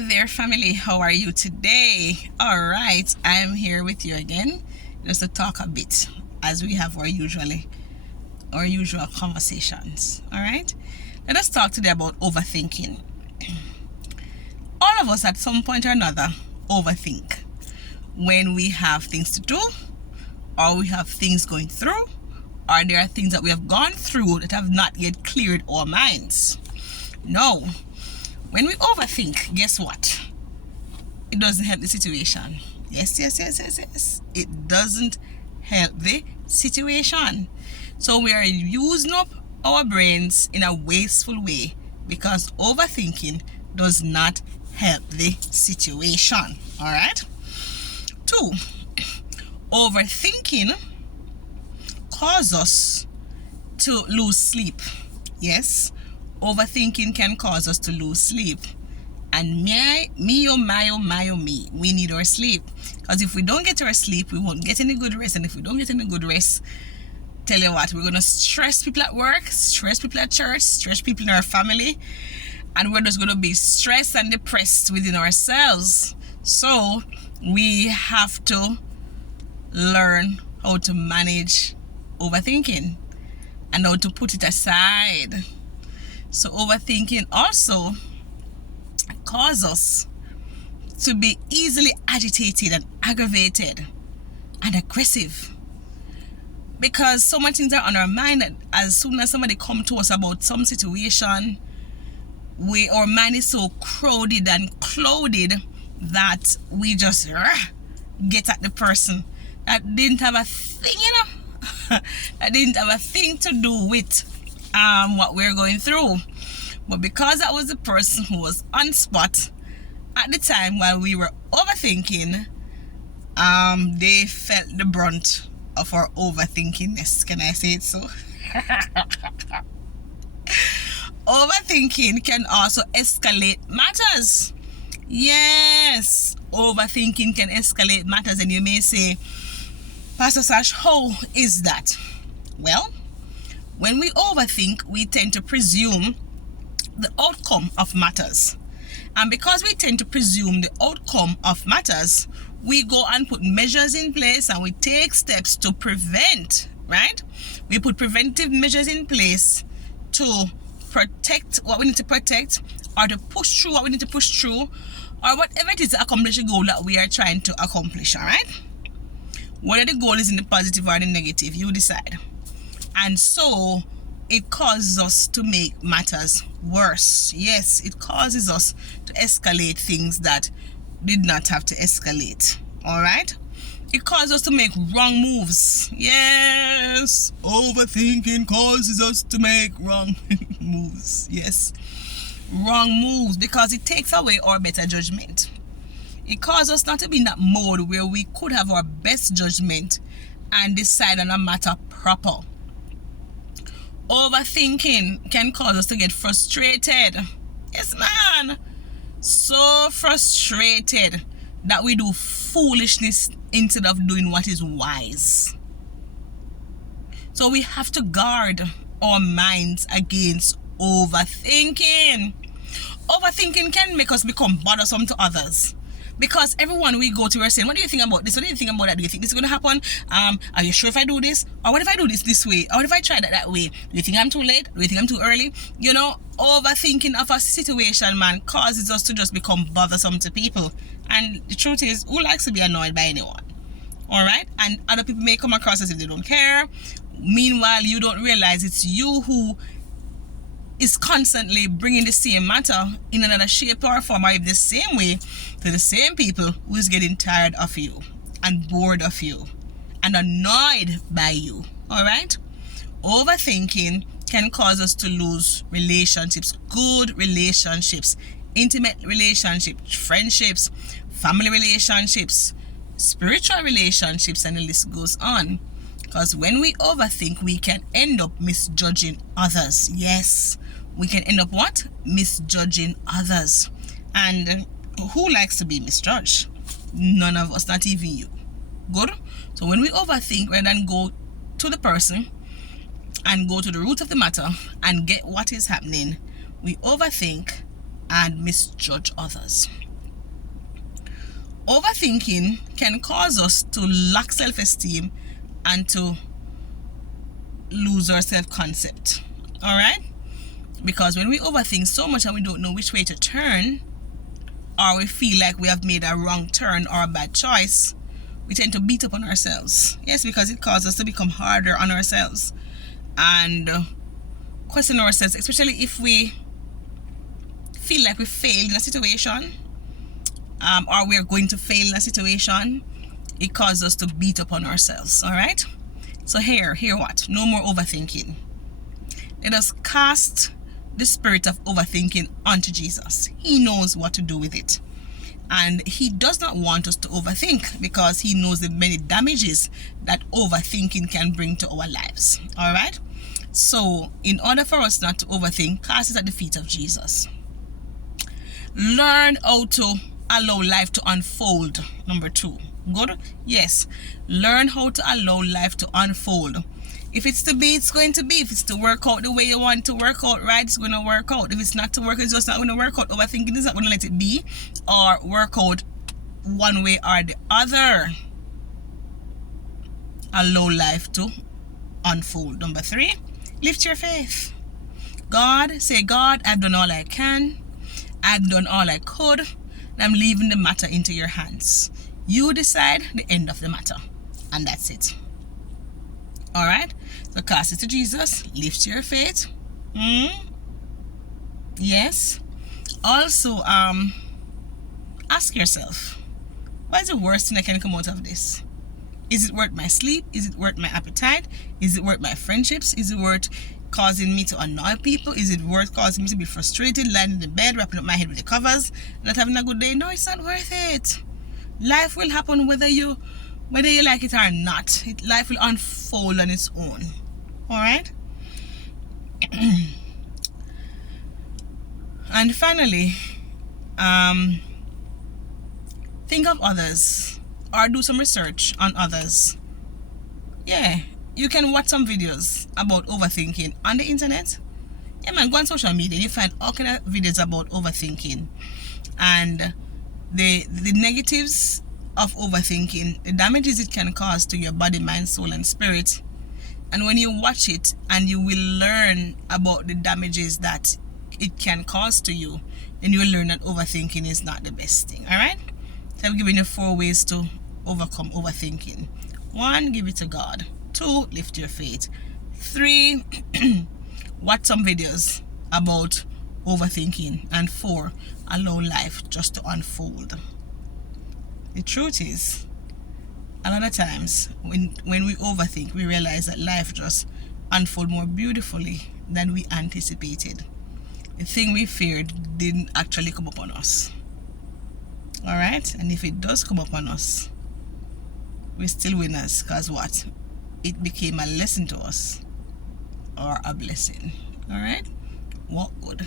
Hi there, family. How are you today? All right, I'm here with you again just to talk a bit as we have our usual conversations. All right, let us talk today about overthinking. All of us at some point or another overthink when we have things to do, or we have things going through, or there are things that we have gone through that have not yet cleared our minds. No, when we overthink, guess what? It doesn't help the situation. Yes. It doesn't help the situation. So we are using up our brains in a wasteful way because overthinking does not help the situation. All right? 2, overthinking causes us to lose sleep. Yes, overthinking can cause us to lose sleep. And me, we need our sleep. Because if we don't get our sleep, we won't get any good rest. And if we don't get any good rest, tell you what, we're going to stress people at work, stress people at church, stress people in our family. And we're just going to be stressed and depressed within ourselves. So we have to learn how to manage overthinking and how to put it aside. So overthinking also causes us to be easily agitated and aggravated and aggressive because so many things are on our mind that as soon as somebody come to us about some situation, our mind is so crowded and clouded that we just get at the person that didn't have a thing, that didn't have a thing to do with what we're going through. But because that was the person who was on spot at the time while we were overthinking, they felt the brunt of our overthinkingness. Can I say it so? Overthinking can also escalate matters. Yes, overthinking can escalate matters. And you may say, Pastor Sash, how is that? Well, when we overthink, we tend to presume the outcome of matters. And because we tend to presume the outcome of matters, we go and put measures in place and we take steps to prevent, right? We put preventive measures in place to protect what we need to protect, or to push through what we need to push through, or whatever it is to accomplish a goal that we are trying to accomplish, all right? Whether the goal is in the positive or the negative, you decide. And so it causes us to make matters worse. Yes, it causes us to escalate things that did not have to escalate. All right? It causes us to make wrong moves. Yes, overthinking causes us to make wrong moves. Yes, wrong moves because it takes away our better judgment. It causes us not to be in that mode where we could have our best judgment and decide on a matter proper. Overthinking can cause us to get frustrated. Yes, man. So frustrated that we do foolishness instead of doing what is wise. So we have to guard our minds against overthinking. Overthinking can make us become bothersome to others. Because everyone we go to are saying, what do you think about this? What do you think about that? Do you think this is going to happen? Are you sure if I do this? Or what if I do this way? Or what if I try that way? Do you think I'm too late? Do you think I'm too early? You know, overthinking of a situation, man, causes us to just become bothersome to people. And the truth is, who likes to be annoyed by anyone? All right? And other people may come across as if they don't care. Meanwhile, you don't realize it's you who is constantly bringing the same matter in another shape or form, or in the same way to the same people who is getting tired of you and bored of you and annoyed by you. All right? Overthinking can cause us to lose relationships, good relationships, intimate relationships, friendships, family relationships, spiritual relationships, and the list goes on. Because when we overthink, we can end up misjudging others. Yes, we can end up what? Misjudging others. And who likes to be misjudged? None of us, not even you. Good? So when we overthink, rather than go to the person and go to the root of the matter and get what is happening, we overthink and misjudge others. Overthinking can cause us to lack self-esteem and to lose our self-concept. All right? Because when we overthink so much and we don't know which way to turn, or we feel like we have made a wrong turn or a bad choice, we tend to beat up on ourselves. Yes, because it causes us to become harder on ourselves and question ourselves, especially if we feel like we failed in a situation, or we're going to fail in a situation. It causes us to beat up on ourselves. All right? So hear what? No more overthinking. Let us cast the spirit of overthinking onto Jesus. He knows what to do with it. And he does not want us to overthink because he knows the many damages that overthinking can bring to our lives. All right? So in order for us not to overthink, cast it at the feet of Jesus. Learn how to allow life to unfold. Number 2. Good? Yes. Learn how to allow life to unfold. If it's to be, it's going to be. If it's to work out the way you want to work out, right, it's going to work out. If it's not to work, it's just not going to work out. Overthinking is not going to let it be or work out one way or the other. Allow life to unfold. Number 3, lift your faith. Say, God, I've done all I can. I've done all I could. And I'm leaving the matter into your hands. You decide the end of the matter. And that's it. All right? So cast it to Jesus. Lift your faith. Yes. Also, ask yourself, what is the worst thing that can come out of this? Is it worth my sleep? Is it worth my appetite? Is it worth my friendships? Is it worth causing me to annoy people? Is it worth causing me to be frustrated, lying in the bed, wrapping up my head with the covers, not having a good day? No, it's not worth it. Life will happen whether you like it or not. Life will unfold on its own. All right? And finally, think of others or do some research on others. Yeah, you can watch some videos about overthinking on the internet. Yeah, man, go on social media. You find all kind of videos about overthinking and the negatives of overthinking, the damages it can cause to your body, mind, soul, and spirit. And when you watch it, and you will learn about the damages that it can cause to you, then you will learn that overthinking is not the best thing. All right? So I've given you 4 ways to overcome overthinking. 1, give it to God. 2, lift your faith. 3, watch some videos about overthinking. And 4, allow life just to unfold. The truth is, a lot of times when we overthink, we realize that life just unfolds more beautifully than we anticipated. The thing we feared didn't actually come upon us. All right? And if it does come upon us, we're still winners, because what? It became a lesson to us or a blessing. All right? Walk good.